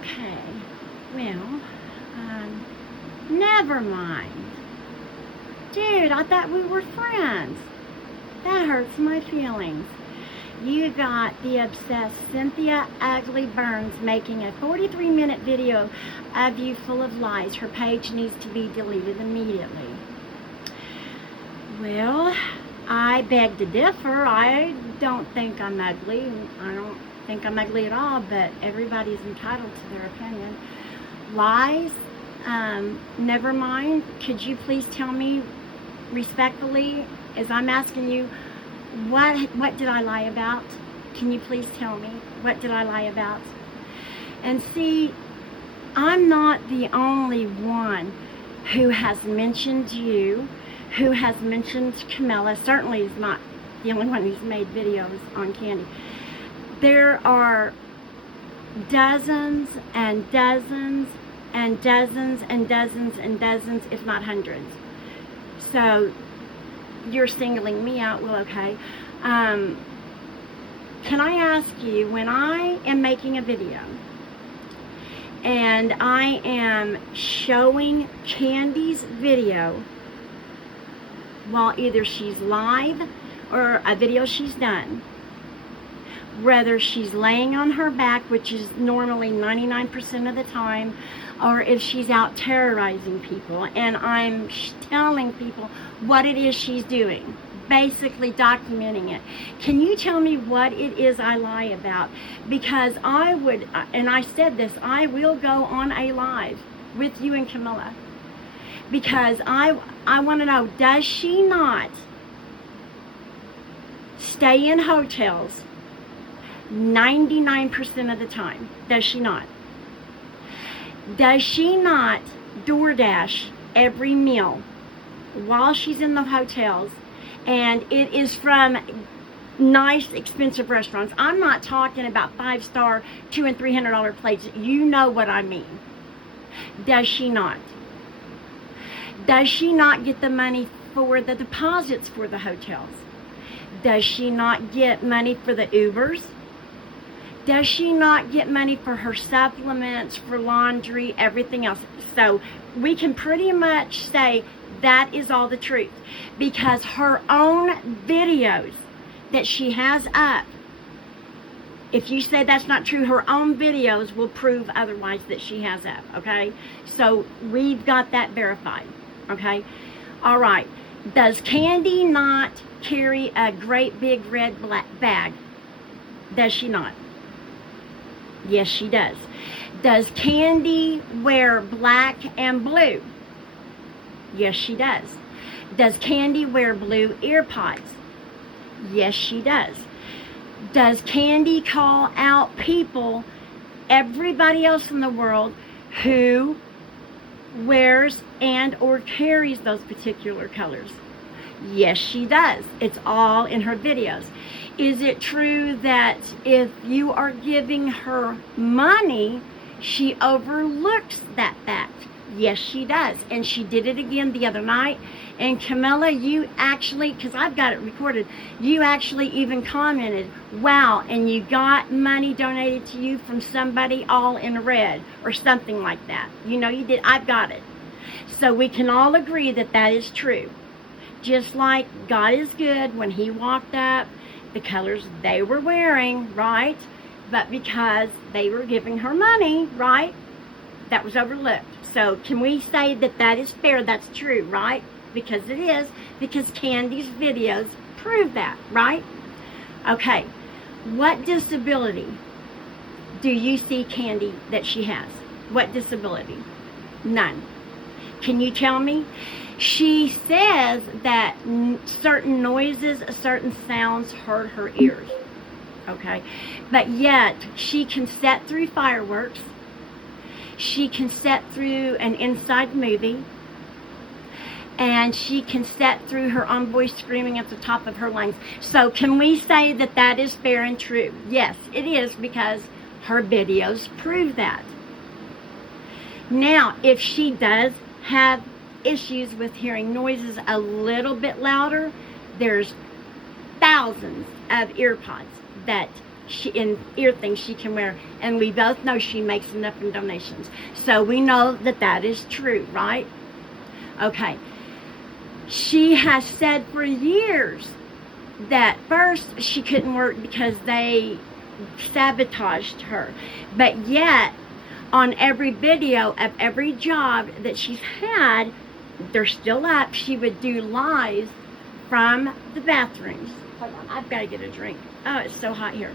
Okay, well, never mind. Dude, I thought we were friends. That hurts my feelings. You got the obsessed Cynthia Ugly Burns making a 43-minute video of you full of lies. Her page needs to be deleted immediately. Well, I beg to differ. I don't think I'm ugly. I don't think I'm ugly at all, but everybody's entitled to their opinion. Lies? Never mind. Could you please tell me respectfully, as I'm asking you, what did I lie about? Can you please tell me, what did I lie about? And see, I'm not the only one who has mentioned you, who has mentioned Camilla. Certainly is not the only one who's made videos on candy. There are dozens and dozens and dozens and dozens and dozens, if not hundreds. So you're singling me out. Well, okay. Can I ask you, when I am making a video and I am showing Candy's video while either she's live or a video she's done, whether she's laying on her back, which is normally 99% of the time, or if she's out terrorizing people, and I'm telling people what it is she's doing, basically documenting it. Can you tell me what it is I lie about? Because I would, and I said this, I will go on a live with you and Camilla, because I want to know, does she not stay in hotels 99% of the time? Does she not? Does she not DoorDash every meal while she's in the hotels? And it is from nice, expensive restaurants. I'm not talking about 5-star, $200 and $300 plates. You know what I mean. Does she not? Does she not get the money for the deposits for the hotels? Does she not get money for the Ubers? Does she not get money for her supplements, for laundry, everything else? So we can pretty much say that is all the truth, because her own videos that she has up, if you say that's not true, her own videos will prove otherwise that she has up, okay? So we've got that verified, okay? All right. Does Candy not carry a great big red black bag? Does she not? Yes, she does. Does Candy wear black and blue? Yes, she does. Does Candy wear blue ear pods? Yes, she does. Does Candy call out people, everybody else in the world, who wears and or carries those particular colors? Yes, she does. It's all in her videos. Is it true that if you are giving her money, she overlooks that fact? Yes, she does. And she did it again the other night. And Camilla, you actually, because I've got it recorded, you actually even commented, wow, and you got money donated to you from somebody all in red, or something like that. You know you did. I've got it. So we can all agree that that is true. Just like God is good, when he walked up, the colors they were wearing, right? But because they were giving her money, right? That was overlooked. So can we say that that is fair? That's true, right? Because it is, because Candy's videos prove that, right? Okay, what disability do you see Candy that she has? What disability? None. Can you tell me? She says that certain noises, certain sounds hurt her ears, okay? But yet, she can sit through fireworks. She can sit through an inside movie. And she can sit through her own voice screaming at the top of her lungs. So can we say that that is fair and true? Yes, it is, because her videos prove that. Now, if she does have issues with hearing noises a little bit louder, there's thousands of ear pods that ear things she can wear, and we both know she makes enough in donations, so we know that that is true, right? Okay. She has said for years that first she couldn't work because they sabotaged her, but yet on every video of every job that she's had, they're still up, she would do lives from the bathrooms. Hold on, I've got to get a drink. Oh, it's so hot here.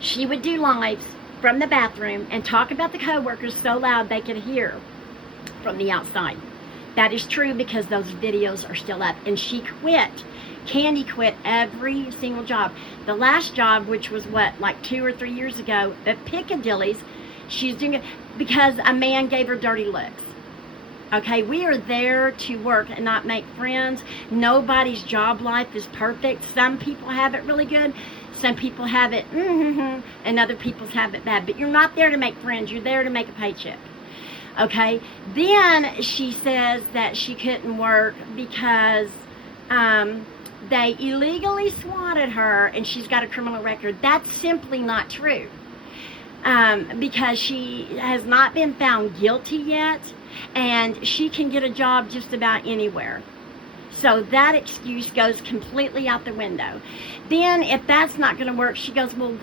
She would do lives from the bathroom and talk about the co-workers so loud they could hear from the outside. That is true because those videos are still up. And she quit. Candy quit every single job. The last job, which was what, like 2 or 3 years ago at Piccadilly's, she's doing it because a man gave her dirty looks. Okay, we are there to work and not make friends. Nobody's job life is perfect. Some people have it really good. Some people have it, and other people have it bad. But you're not there to make friends. You're there to make a paycheck. Okay, then she says that she couldn't work because they illegally swatted her and she's got a criminal record. That's simply not true, because she has not been found guilty yet, and she can get a job just about anywhere. So that excuse goes completely out the window. Then if that's not going to work, she goes, well,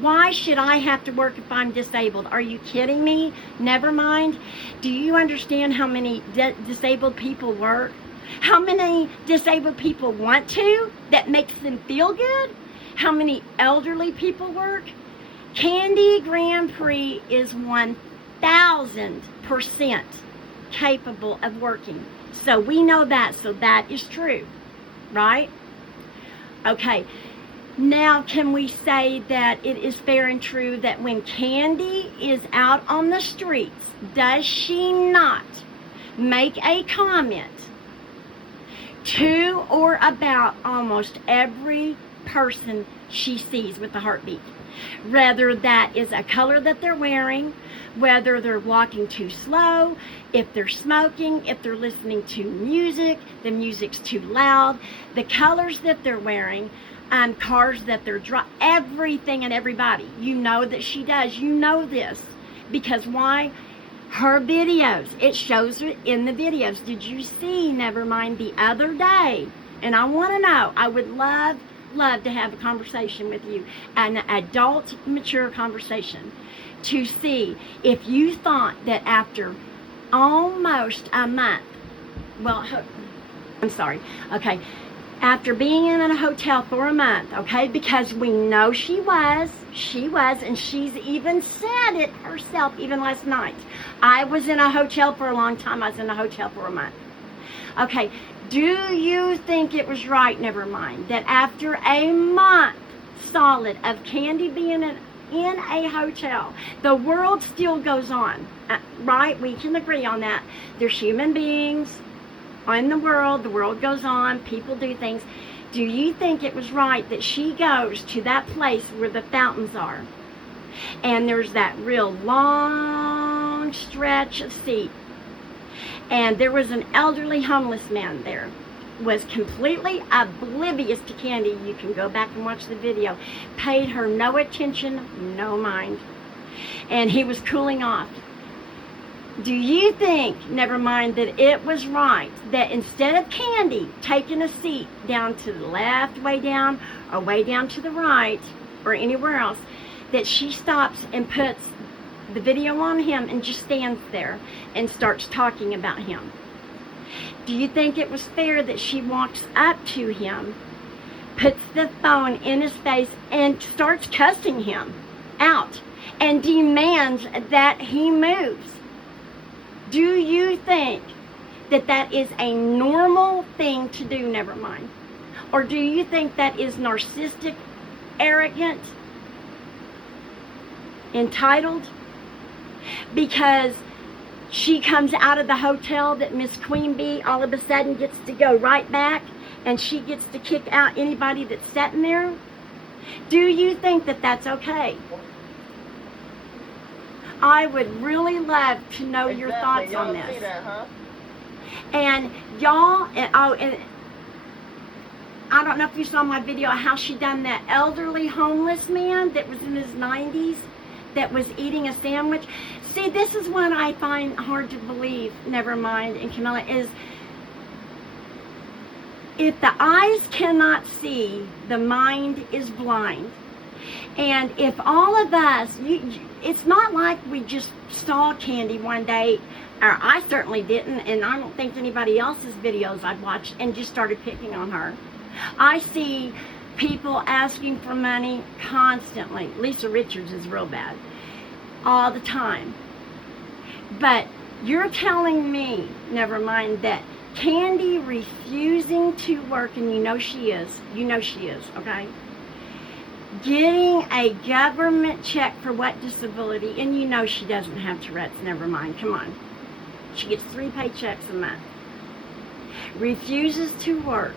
why should I have to work if I'm disabled? Are you kidding me? NeveRMinD. Do you understand how many disabled people work? How many disabled people want to? That makes them feel good? How many elderly people work? Candy grandpre is 1,000% capable of working. So we know that, so that is true, right? Okay, now can we say that it is fair and true that when Candy is out on the streets, does she not make a comment to or about almost every person she sees with a heartbeat? Whether that is a color that they're wearing, whether they're walking too slow, if they're smoking, if they're listening to music, the music's too loud, the colors that they're wearing, cars that they're driving, everything and everybody. You know that she does. You know this. Because why? Her videos. It shows it in the videos. Did you see NeveRMinD the other day? And I want to know. I would love to have a conversation with you, an adult, mature conversation, to see if you thought that after almost a month, well, I'm sorry, okay, after being in a hotel for a month, okay, because we know she was, and she's even said it herself, even last night. I was in a hotel for a long time. I was in a hotel for a month. Okay, do you think it was right, NeveRMinD, that after a month solid of Candy being in a hotel, the world still goes on, right? We can agree on that. There's human beings in the world goes on, people do things. Do you think it was right that she goes to that place where the fountains are, and there's that real long stretch of seat, and there was an elderly homeless man there, was completely oblivious to Candy? You can go back and watch the video. Paid her no attention, no mind, and he was cooling off. Do you think, NeveRMinD, that it was right that instead of Candy taking a seat down to the left, way down, or way down to the right, or anywhere else, that she stops and puts the video on him and just stands there and starts talking about him? Do you think it was fair that she walks up to him, puts the phone in his face, and starts cussing him out and demands that he moves? Do you think that that is a normal thing to do, NeveRMinD? Or do you think that is narcissistic, arrogant, entitled? Because she comes out of the hotel that Miss Queen Bee all of a sudden gets to go right back, and she gets to kick out anybody that's sitting there? Do you think that that's okay? I would really love to know your thoughts on this. And y'all, and I don't know if you saw my video how she done that elderly homeless man that was in his 90s that was eating a sandwich. See, this is what I find hard to believe, NeveRMinD and Camilla, is if the eyes cannot see, the mind is blind. And if all of us, it's not like we just saw Candy one day, or I certainly didn't, and I don't think anybody else's videos I've watched, and just started picking on her. I see people asking for money constantly. Lisa Richards is real bad. All the time. But you're telling me, NeveRMinD, that Candy refusing to work, and you know she is, okay? Getting a government check for what disability, and you know she doesn't have Tourette's, NeveRMinD, come on. She gets 3 paychecks a month. Refuses to work.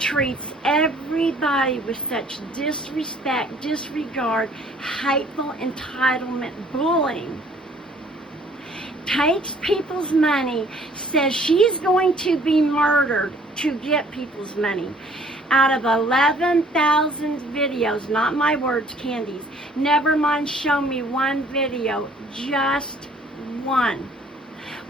Treats everybody with such disrespect, disregard, hateful entitlement, bullying. Takes people's money, says she's going to be murdered to get people's money. Out of 11,000 videos, not my words, Candy's, NeveRMinD, show me one video, just one,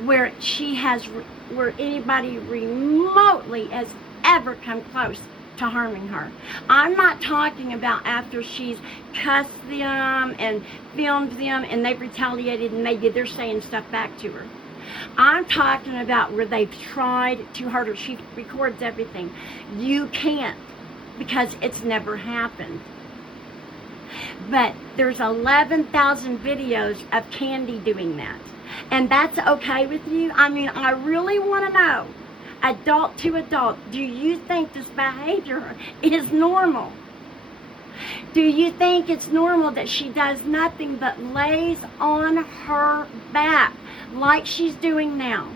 where she has, where anybody remotely has ever come close to harming her. I'm not talking about after she's cussed them and filmed them and they've retaliated and they're saying stuff back to her. I'm talking about where they've tried to hurt her. She records everything. You can't, because it's never happened. But there's 11,000 videos of Candy doing that. And that's okay with you? I mean, I really want to know, adult to adult, do you think this behavior is normal? Do you think it's normal that she does nothing but lays on her back like she's doing now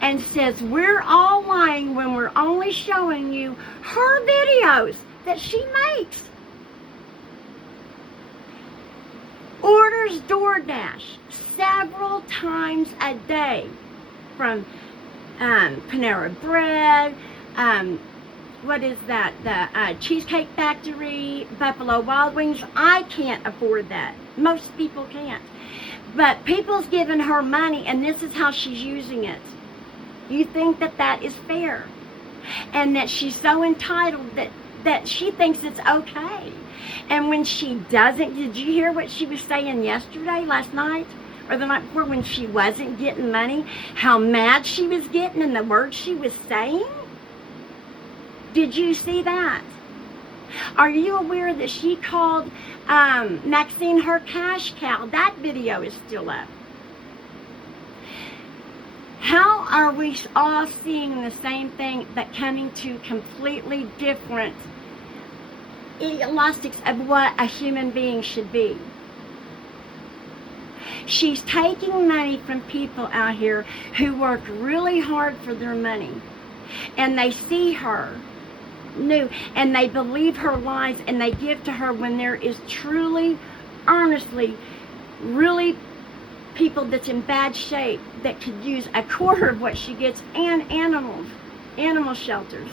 and says we're all lying when we're only showing you her videos that she makes? Orders DoorDash several times a day from Panera Bread, what is that, the Cheesecake Factory, Buffalo Wild Wings. I can't afford that. Most people can't. But people's giving her money, and this is how she's using it. You think that that is fair? And that she's so entitled that she thinks it's okay. And when she doesn't, did you hear what she was saying yesterday, last night, or the night before, when she wasn't getting money, how mad she was getting and the words she was saying? Did you see that? Are you aware that she called Maxine her cash cow? That video is still up. How are we all seeing the same thing but coming to completely different elastics of what a human being should be? She's taking money from people out here who work really hard for their money, and they see her new and they believe her lies, and they give to her when there is truly, earnestly, really people that's in bad shape that could use a quarter of what she gets, and animal shelters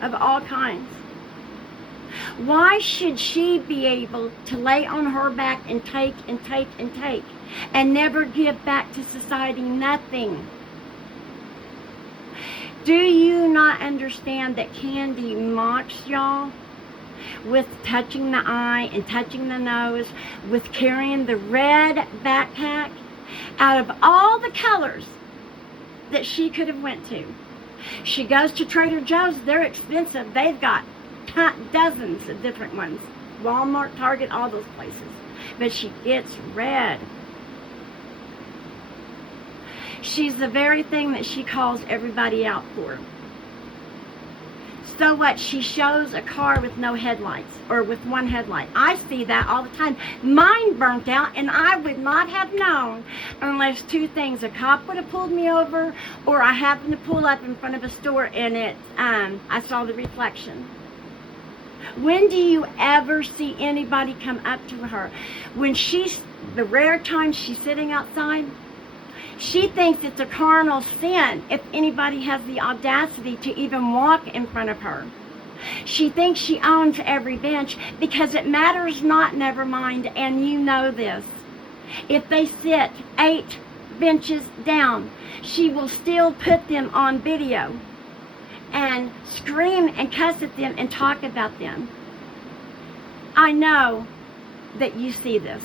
of all kinds. Why should she be able to lay on her back and take and take and take and never give back to society nothing? Do you not understand that Candy mocks y'all with touching the eye and touching the nose, with carrying the red backpack? Out of all the colors that she could have went to, she goes to Trader Joe's. They're expensive. They've got dozens of different ones. Walmart, Target, all those places. But she gets red. She's the very thing that she calls everybody out for. So what? She shows a car with no headlights, or with one headlight. I see that all the time. Mine burnt out, and I would not have known unless two things. A cop would have pulled me over, or I happened to pull up in front of a store and I saw the reflection. When do you ever see anybody come up to her? When the rare times she's sitting outside, She thinks it's a carnal sin if anybody has the audacity to even walk in front of her. She thinks she owns every bench because it matters not, NeveRMinD, and you know this. If they sit 8 benches down, she will still put them on video and scream and cuss at them and talk about them. I know that you see this.